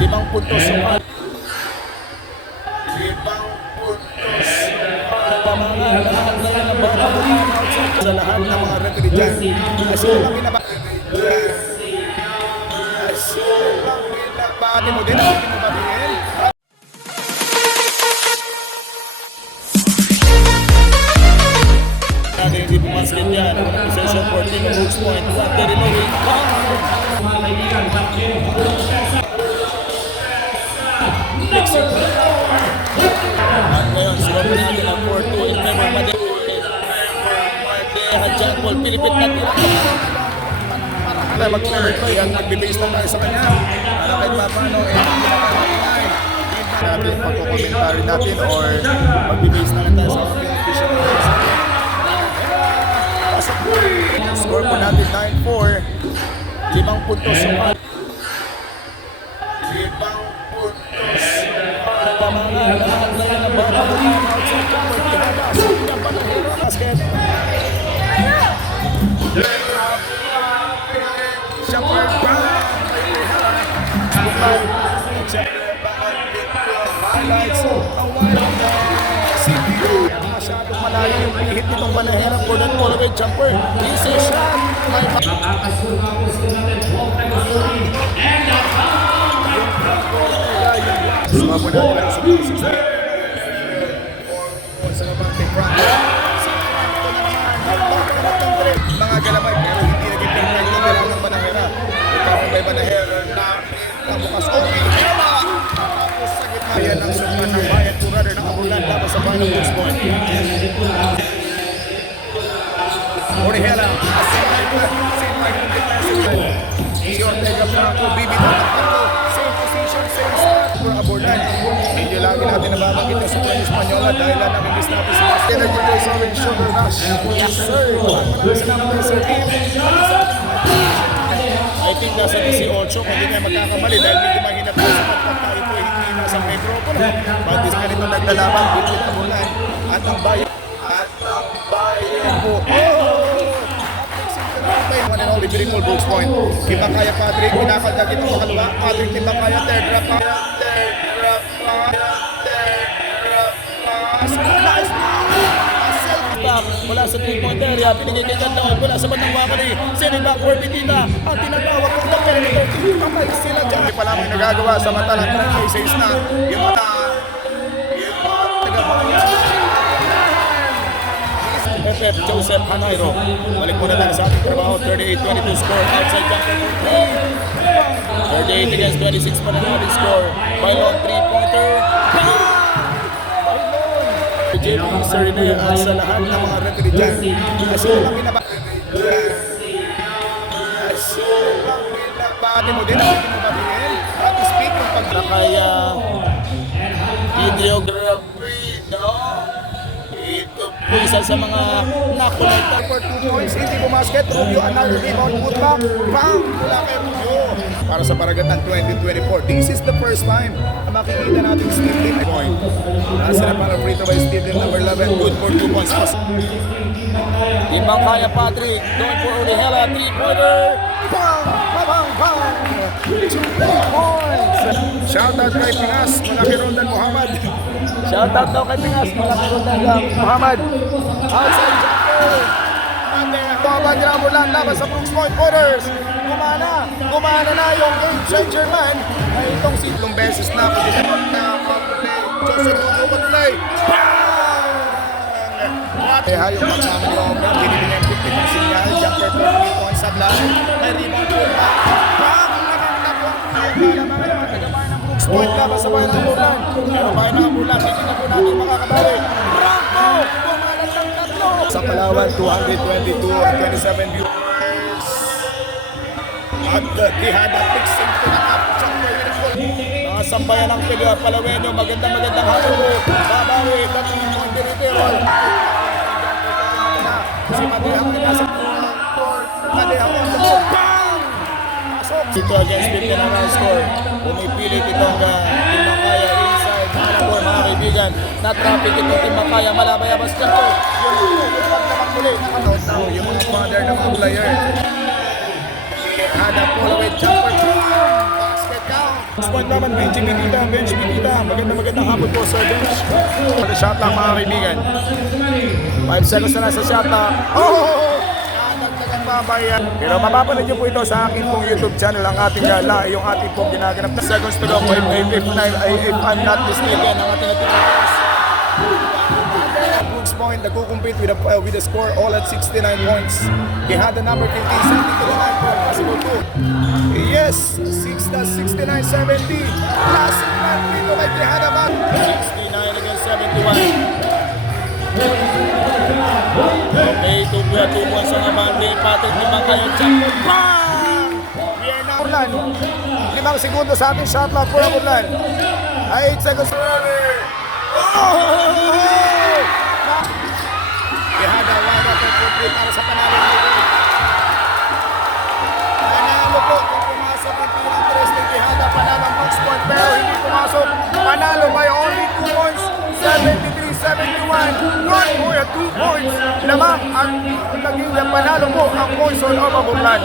5 puntos sukat. 5 puntos. Sa lahat ng mga referee dyan. Kasi lang pinabati mo din. Hindi mo batiin. Hindi pumaskin yan. Possession for Team Brooks Point. Terry Louie. At ngayon, score po natin ang 4-2 in Member Madeha John Paul. Pilipit na tira. Mag-cover ko yan. Nagbibase na tayo sa kanya. Kahit pa paano, pinaka-ingay. Natin pagkukomentary natin or magbibase na lang tayo sa mga official. Score po natin 9-4. 5 puntos sukat. 5 puntos. Basket. Highlights. Masyadong malayo yung hit nitong Banahera for that all-away jumper. Easy shot. Sumabot natin sa 16. Sa Levante Frank. Mga galamay pero hindi naging perfect yung nila ng Banahera. Ikaw may Banahera na bukas okay. Tapos sa gitna yan ang sundan ng bayan to runner ng Abulan tapos sa bayan ng Brooks Point. Orihela. Si Ortega Franco bibitaw ng tatlo. Same position, same spot for Abulan. Medyo lagi natin nababanggit na sa Plan Espanyola dahil lang nag-imbis natin sa Basta Energy Days Orange Sugar Rush. Yes sir! Maraming salamat sa team. I think nasa 18 kung hindi kayo magkakamali dahil medyo mahinap tayo sa pagpagtayo po hindi nasa microphone. Bagis ka nito naglalaban, bitin Abulan at ang bayan. At ang bayan po. One and only Greenwald Brooks Point. Kibakaya Patrick, pinakaldag ito sa kaliwa. Patrick Kibakaya, third drop pa. Mula sa 3-point area, pinigay kay Gandawag mula sa bandang Wakari. Sending back for Pitita. Ang tinatawag kong the perimeter. Patay sila dyan. Hindi pa lamang nagagawa sa mata lang ng K6 na yung mga FF Joseph Hanayro. Balik muna tayo sa ating trabaho. 38-22 score. Outside jumper for 38 against 26 pa na natin score. Bailon 3-pointer. JP Serene sa lahat ng mga referee dyan. Kasi lang pinabati mo din. Hindi mo batiin. At speak ng pagkakaya videography. Ito po isa sa mga nakulekta for 2 points. Hindi bumasket. Rubio, another rebound. Put back. Bang! Wala kay Rubio. Para sa Paragatan 2024. This is the first time na makikita natin Steve Lim point. Nasa na para free to by Steve Lim number 11. Good for 2 points. Ibang kaya Patrick. Going for Orihela. 3-pointer. Bang! Bang! Bang! 2 points. Shoutout kay Pingas. Malaki Rondan Muhammad. Shoutout daw kay Pingas. Malaki Rondan Muhammad. Outside jumper. Muhammad Ramulan laban sa Brooks Point Waters. Gumana na yung game changer man ay itong sitlong beses na ako dinapag na Joseph Rubio mag-play. Kaya yung magkama ni Obra, binili niya yung 50 ng sinyal, jumper for 3 points sa blank, may rebound po pa. Brooks Point laban sa bayan ng Bulan. Bayan ng Bulan, hindi na po natin makakabali. Franco! Gumalat ng tatlo! Sa Palawan, 222 at 27 viewers. At Quijada fixing to the up. Mga sambayan ng Palawenyo, magandang hapon po. Babawi, dating yung Diripero. Si Madehang na nasa Madehang na sa bang! Ito against 50 na round score. Pumipilit itong Timbakaya inside. Malabor mga kaibigan. Na-traffic itong Timbakaya. Malabayabas dyan po. Yung mga father ng mga player. Had a pull away jumper. Basket count. Point naman, Benji Bitita. Magandang hapon po sa bench. Sa shot lang mga kaibigan. 5 seconds na lang sa shot lang. Oh! Nadagdagan babayan. Pero mapapanood nyo po ito sa akin pong YouTube channel, ang ating yung ating pong ginaganap. Seconds to go, if I'm not mistaken, ang ating natitapos. Brooks Point, nagkukumpete with a score all at 69 points. He had the number 15, something to the line for possible two. Yes, 69-70. Classic man dito kay Quijada ba? 69 against 71. Okay, 2 points ang abante. Patrick Limang kayo dyan. Bang! Vienna Urlan. 5 segundo sa ating shot clock for Urlan. 8 seconds. Oh! Quijada, wide open for three para sa panalo. Panalo po kung pumasok ang pirang 3 ni Quijada. Panalo ang Brooks Point pero hindi pumasok. Panalo by only 2 points. 73-71. 1 or 2 points lamang ang naging panalo po ang Poison of Aburlan.